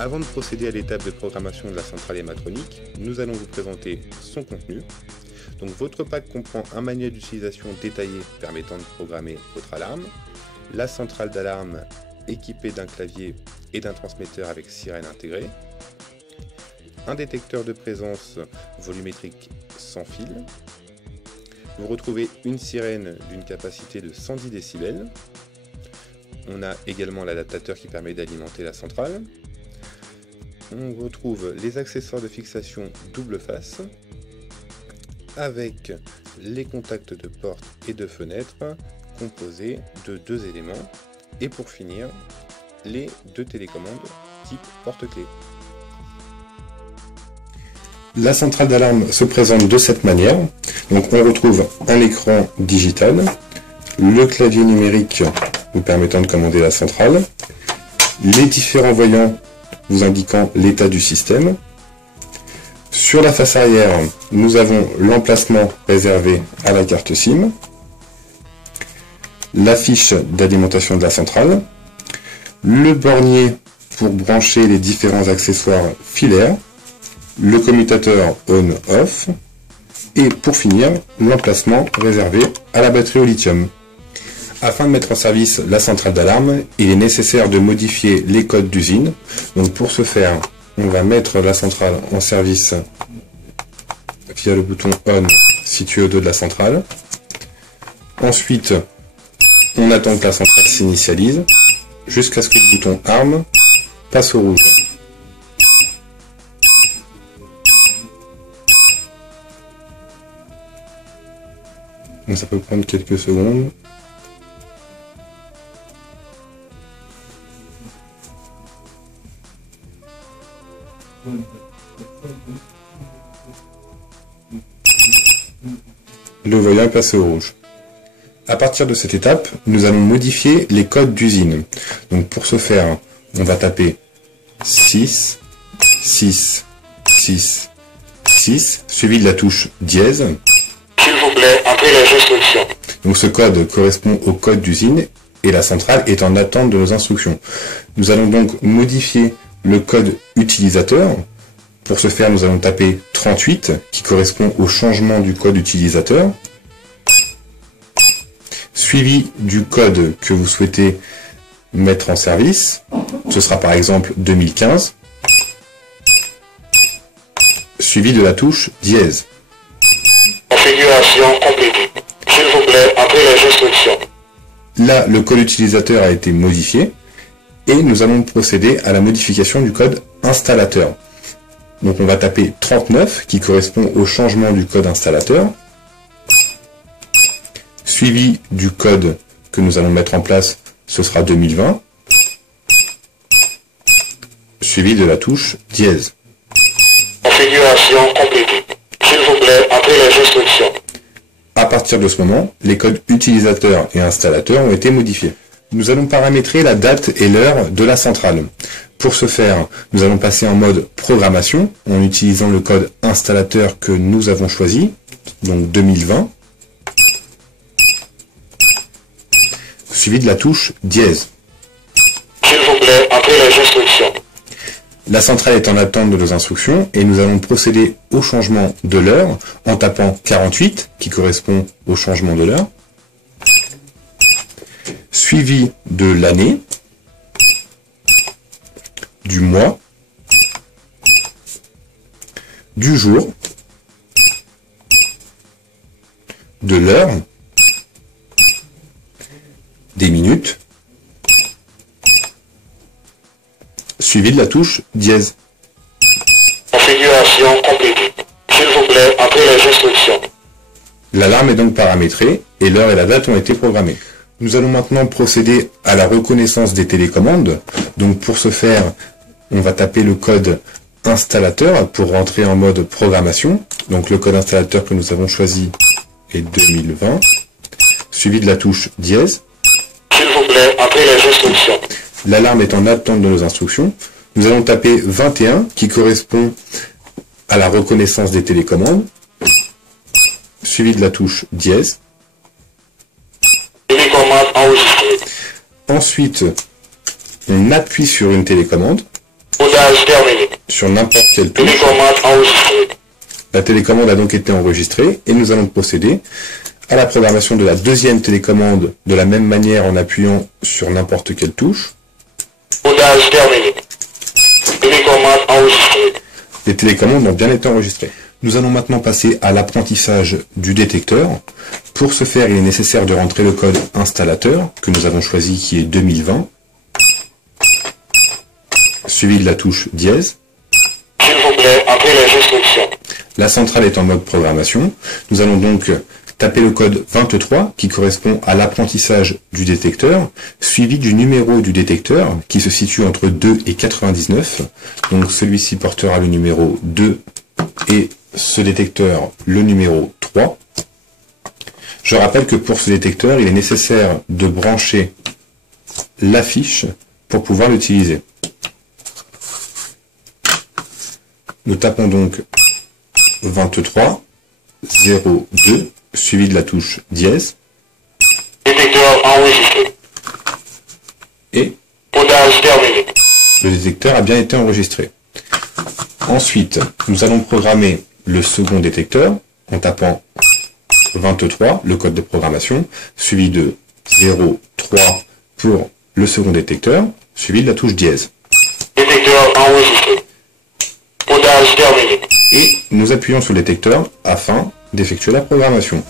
Avant de procéder à l'étape de programmation de la centrale hématronique, nous allons vous présenter son contenu. Donc votre pack comprend un manuel d'utilisation détaillé permettant de programmer votre alarme, la centrale d'alarme équipée d'un clavier et d'un transmetteur avec sirène intégrée, un détecteur de présence volumétrique sans fil. Vous retrouvez une sirène d'une capacité de 110 décibels. On a également l'adaptateur qui permet d'alimenter la centrale. On retrouve les accessoires de fixation double face avec les contacts de porte et de fenêtre composés de 2 éléments et pour finir les 2 télécommandes type porte-clés. La centrale d'alarme se présente de cette manière. Donc on retrouve un écran digital, le clavier numérique vous permettant de commander la centrale, les différents voyants vous indiquant l'état du système. Sur la face arrière, nous avons l'emplacement réservé à la carte SIM, la fiche d'alimentation de la centrale, le bornier pour brancher les différents accessoires filaires, le commutateur on-off et pour finir, l'emplacement réservé à la batterie au lithium. Afin de mettre en service la centrale d'alarme, il est nécessaire de modifier les codes d'usine. Donc pour ce faire, on va mettre la centrale en service via le bouton ON situé au dos de la centrale. Ensuite, on attend que la centrale s'initialise jusqu'à ce que le bouton ARM passe au rouge. Donc ça peut prendre quelques secondes. Le voyant est passé au rouge. À partir de cette étape, nous allons modifier les codes d'usine. Donc pour ce faire, on va taper 6, 6, 6, 6, suivi de la touche dièse. S'il vous plaît, entrez les instructions. Donc ce code correspond au code d'usine et la centrale est en attente de nos instructions. Nous allons donc modifier le code utilisateur. Pour ce faire, nous allons taper 38 qui correspond au changement du code utilisateur, suivi du code que vous souhaitez mettre en service. Ce sera par exemple 2015, suivi de la touche dièse. Configuration complétée. S'il vous plaît, entrez les instructions. Là, le code utilisateur a été modifié et nous allons procéder à la modification du code installateur. Donc on va taper 39 qui correspond au changement du code installateur, suivi du code que nous allons mettre en place, ce sera 2020, suivi de la touche dièse. Configuration complétée. S'il vous plaît, entrez les instructions. À partir de ce moment, les codes utilisateur et installateur ont été modifiés. Nous allons paramétrer la date et l'heure de la centrale. Pour ce faire, nous allons passer en mode programmation en utilisant le code installateur que nous avons choisi, donc 2020, suivi de la touche dièse. S'il vous plaît, entrez les instructions. La centrale est en attente de nos instructions et nous allons procéder au changement de l'heure en tapant 48 qui correspond au changement de l'heure, suivi de l'année, du mois, du jour, de l'heure, des minutes, suivi de la touche dièse. Configuration complétée. S'il vous plaît, entrez les instructions. L'alarme est donc paramétrée et l'heure et la date ont été programmées. Nous allons maintenant procéder à la reconnaissance des télécommandes. Donc pour ce faire, on va taper le code installateur pour rentrer en mode programmation. Donc le code installateur que nous avons choisi est 2020, suivi de la touche dièse. S'il vous plaît, entrez les instructions. L'alarme est en attente de nos instructions. Nous allons taper 21 qui correspond à la reconnaissance des télécommandes, suivi de la touche dièse. Télécommande enregistrée. Ensuite, on appuie sur une télécommande Codage terminé. sur n'importe quelle touche. Télécommande enregistrée. La télécommande a donc été enregistrée et nous allons procéder à la programmation de la deuxième télécommande de la même manière en appuyant sur n'importe quelle touche. Codage terminé. Télécommande enregistrée. Les télécommandes ont bien été enregistrées. Nous allons maintenant passer à l'apprentissage du détecteur. Pour ce faire, il est nécessaire de rentrer le code installateur que nous avons choisi qui est 2020, suivi de la touche dièse. S'il vous plaît, entrez les instructions. La centrale est en mode programmation. Nous allons donc taper le code 23 qui correspond à l'apprentissage du détecteur, suivi du numéro du détecteur qui se situe entre 2 et 99. Donc celui-ci portera le numéro 2 et ce détecteur le numéro 3. Je rappelle que pour ce détecteur, il est nécessaire de brancher l'affiche pour pouvoir l'utiliser. Nous tapons donc 23 02 suivi de la touche dièse Détecteur enregistré. et Codage terminé. le détecteur a bien été enregistré. Ensuite, nous allons programmer le second détecteur en tapant 23, le code de programmation, suivi de 03 pour le second détecteur, suivi de la touche dièse. Détecteur enregistré. Codage terminé. Et nous appuyons sur le détecteur afin d'effectuer la programmation.